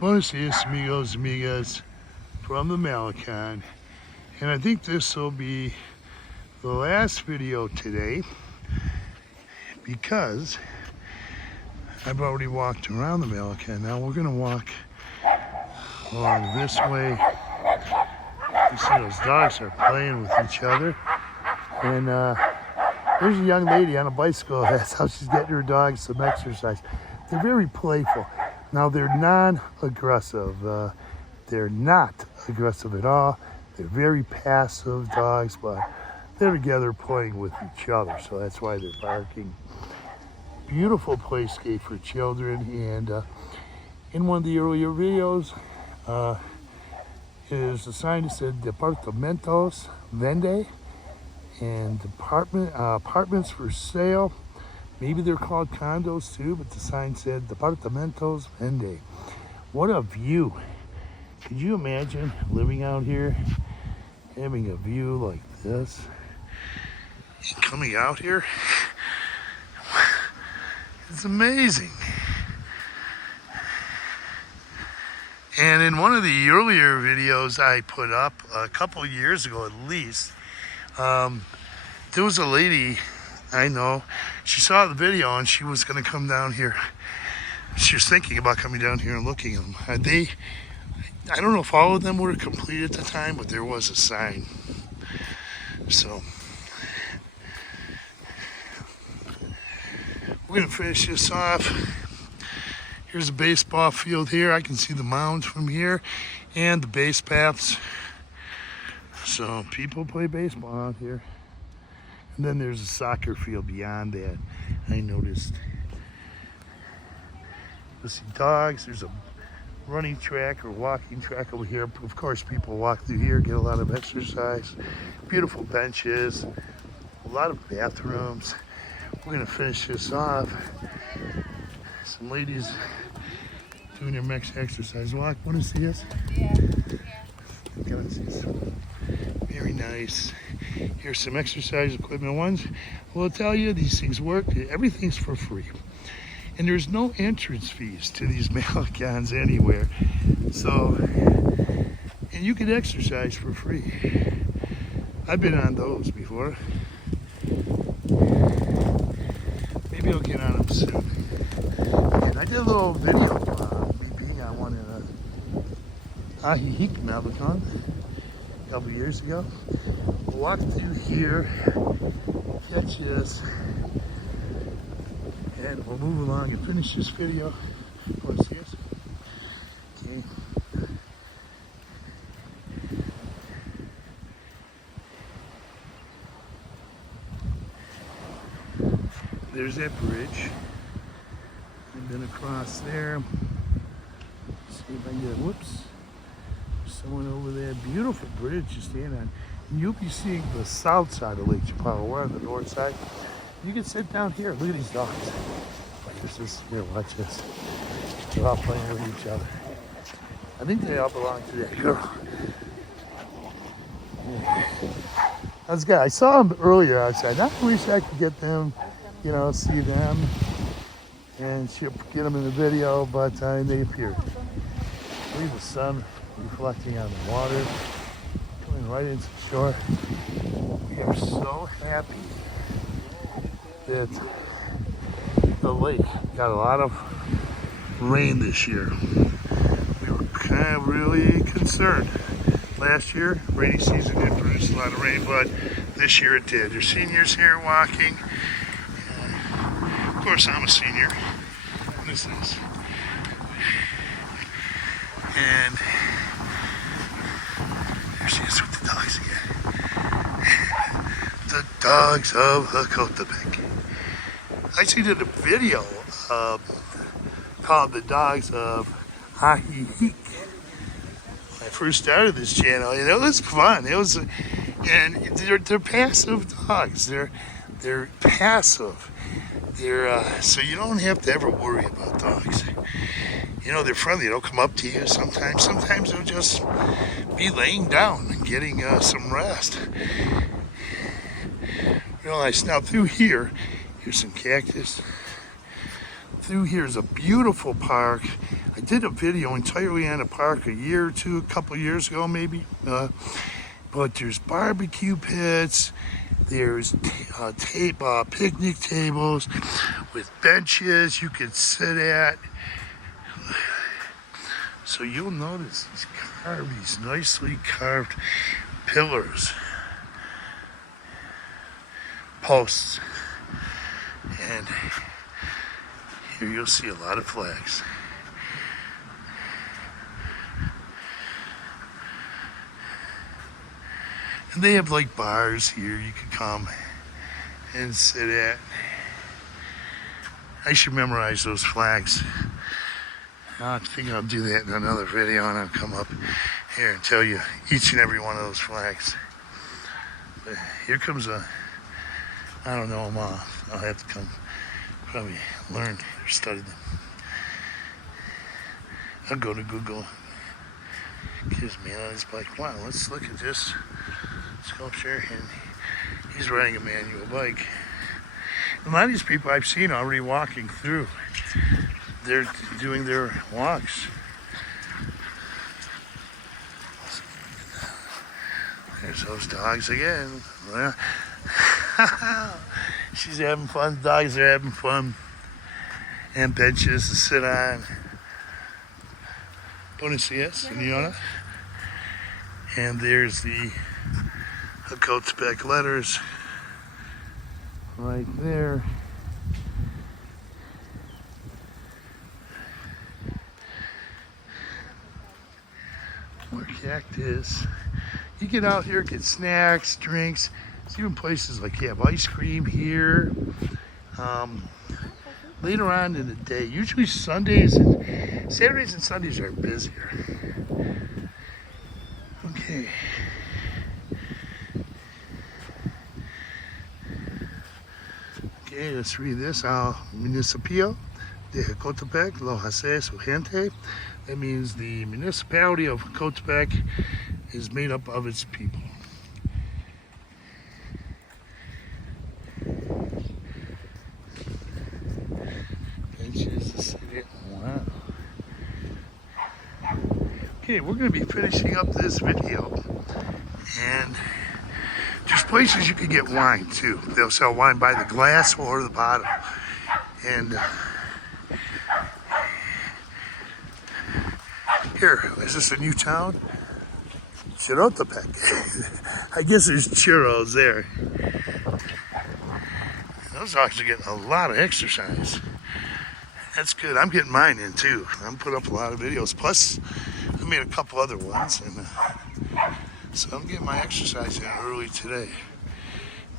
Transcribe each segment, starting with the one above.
Buenos dias, amigos, amigas, from the MALECON. And I think this will be the last video today because I've already walked around the MALECON. Now we're gonna walk along this way. You see those dogs are playing with each other. And there's a young lady on a bicycle. That's how she's getting her dogs some exercise. They're very playful. Now they're non-aggressive. They're not aggressive at all. They're very passive dogs, but they're together playing with each other, so that's why they're barking. Beautiful playscape for children, and in one of the earlier videos, is a sign that said Departamentos Vende, and apartments for sale. Maybe they're called condos too, but the sign said Departamentos Vende. What a view. Could you imagine living out here, having a view like this? And coming out here, it's amazing. And in one of the earlier videos I put up a couple years ago at least, there was a lady I know, she saw the video and she was going to come down here. She was thinking about coming down here and looking at them. I don't know if all of them were complete at the time, but there was a sign. So we're going to finish this off. Here's a baseball field here. I can see the mounds from here and the base paths. So people play baseball out here. And then there's a soccer field beyond that, I noticed. You'll see dogs. There's a running track or walking track over here. Of course, people walk through here, get a lot of exercise. Beautiful benches, a lot of bathrooms. We're gonna finish this off. Some ladies doing their next exercise walk. Want to see us? Yeah. Very nice. Here's some exercise equipment ones. We'll tell you these things work. Everything's for free. And there's no entrance fees to these MALECONs anywhere. So, and you can exercise for free. I've been on those before. Maybe I'll get on them soon. And I did a little video me being on one in Ajijic MALECON a couple years ago. We'll walk through here, catch this, and we'll move along and finish this video. Want to see us? Okay. There's that bridge. And then across there, see if I can get, whoops, someone over there. Beautiful bridge to stand on. And you'll be seeing the south side of Lake Chapala. We're on the north side. You can sit down here. Look at these dogs. Here, watch this. They're all playing with each other. I think they all belong to that girl. Yeah. That's good. I saw them earlier outside. I wish I could get them, you know, see them and get them in the video, but they appeared. Look at the sun reflecting on the water, coming right into the shore. We are so happy that the lake got a lot of rain this year. We were kind of really concerned. Last year, rainy season didn't produce a lot of rain, but this year it did. There's seniors here walking. Of course, I'm a senior. What is this? And there she is with the dogs again. The dogs of JOCOTEPEC. I actually did a video called The Dogs of Ajijic. When I first started this channel, and it was fun. It was, and they're passive dogs. They're passive. So you don't have to ever worry about dogs. You know, they're friendly. They'll come up to you sometimes. Sometimes they'll just be laying down and getting some rest. Real nice. Now through here, here's some cactus. through here is a beautiful park. I did a video entirely on the park a couple years ago maybe. But there's barbecue pits, there's picnic tables with benches you can sit at. So you'll notice these nicely carved pillars, posts, and here you'll see a lot of flags. And they have like bars here you can come and sit at. I should memorize those flags. I think I'll do that in another video, and I'll come up here and tell you each and every one of those flags. But here comes I don't know them all. I'll have to come probably learn or study them. I'll go to Google. Gives me on his bike. Wow, let's look at this sculpture, and he's riding a manual bike. A lot of these people I've seen already walking through. They're doing their walks. There's those dogs again. She's having fun. Dogs are having fun. And benches to sit on. Buenos dias, señora. And there's the JOCOTEPEC letters right there. More cactus. You get out here, get snacks, drinks. There's even places like you have ice cream here. Later on in the day, usually Saturdays and Sundays are busier. Okay. Okay, let's read this. Municipio de JOCOTEPEC lo hace su gente. That means the municipality of JOCOTEPEC is made up of its people. Benches to sit at. Wow. Okay, we're going to be finishing up this video, and there's places you can get wine too. They'll sell wine by the glass or the bottle, and here, is this a new town? JOCOTEPEC. I guess there's churros there. Those dogs are getting a lot of exercise. That's good. I'm getting mine in too. I'm putting up a lot of videos. Plus, I made a couple other ones, and so I'm getting my exercise in early today.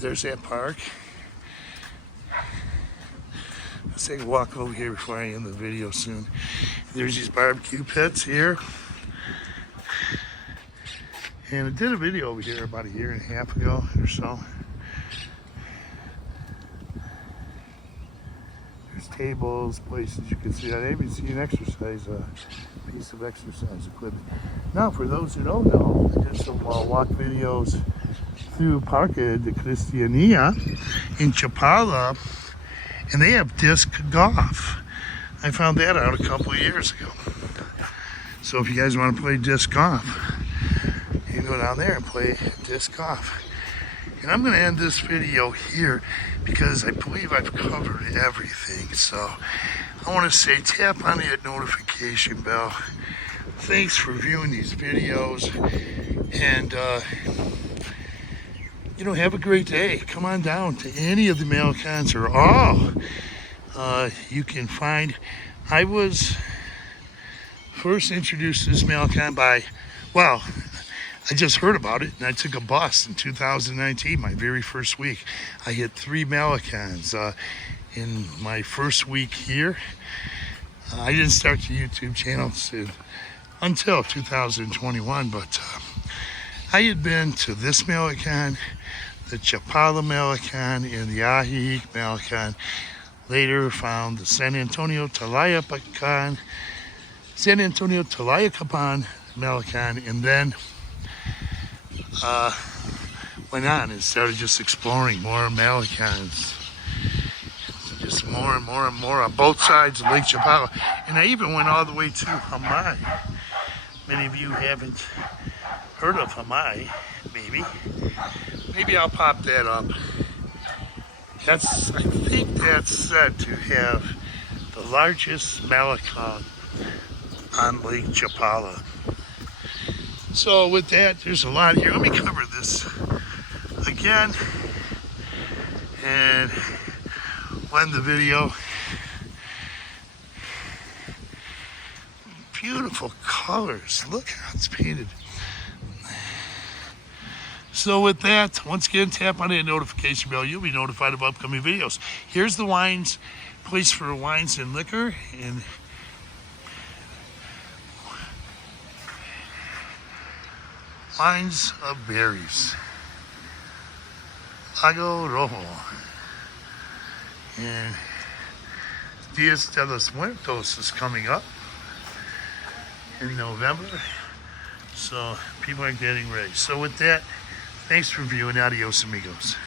There's that park. Let's take a walk over here before I end the video soon. There's these barbecue pits here. And I did a video over here about a year and a half ago or so. There's tables, places you can see. I even see an exercise, piece of exercise equipment. Now, for those who don't know, I did some walk videos through Parque de Cristiania in Chapala, and they have disc golf. I found that out a couple of years ago. So if you guys want to play disc golf, you can go down there and play disc golf. And I'm going to end this video here because I believe I've covered everything. So I want to say tap on that notification bell. Thanks for viewing these videos. And, have a great day. Come on down to any of the MALECONs or all. You can find, I was first introduced to this MALECON by, I just heard about it, and I took a bus in 2019, my very first week. I hit 3 MALECONs in my first week here. I didn't start the YouTube channel until 2021, but I had been to this MALECON, the Chapala MALECON, and the Ajijic MALECON. Later found the San Antonio Tlayacapan MALECON, and then went on and started just exploring more MALECONs. just more and more and more on both sides of Lake Chapala. And I even went all the way to Hamai. Many of you haven't heard of Hamai, maybe. Maybe I'll pop that up. I think that's said to have the largest MALECON on Lake Chapala. So with that, there's a lot here. Let me cover this again and end the video. Beautiful colors. Look how it's painted. So with that, once again, tap on that notification bell. You'll be notified of upcoming videos. Here's the wines, place for wines and liquor, and wines of berries. Lago Rojo. And Dias de los Muertos is coming up in November. So people are getting ready. So with that, thanks for viewing. Adios, amigos.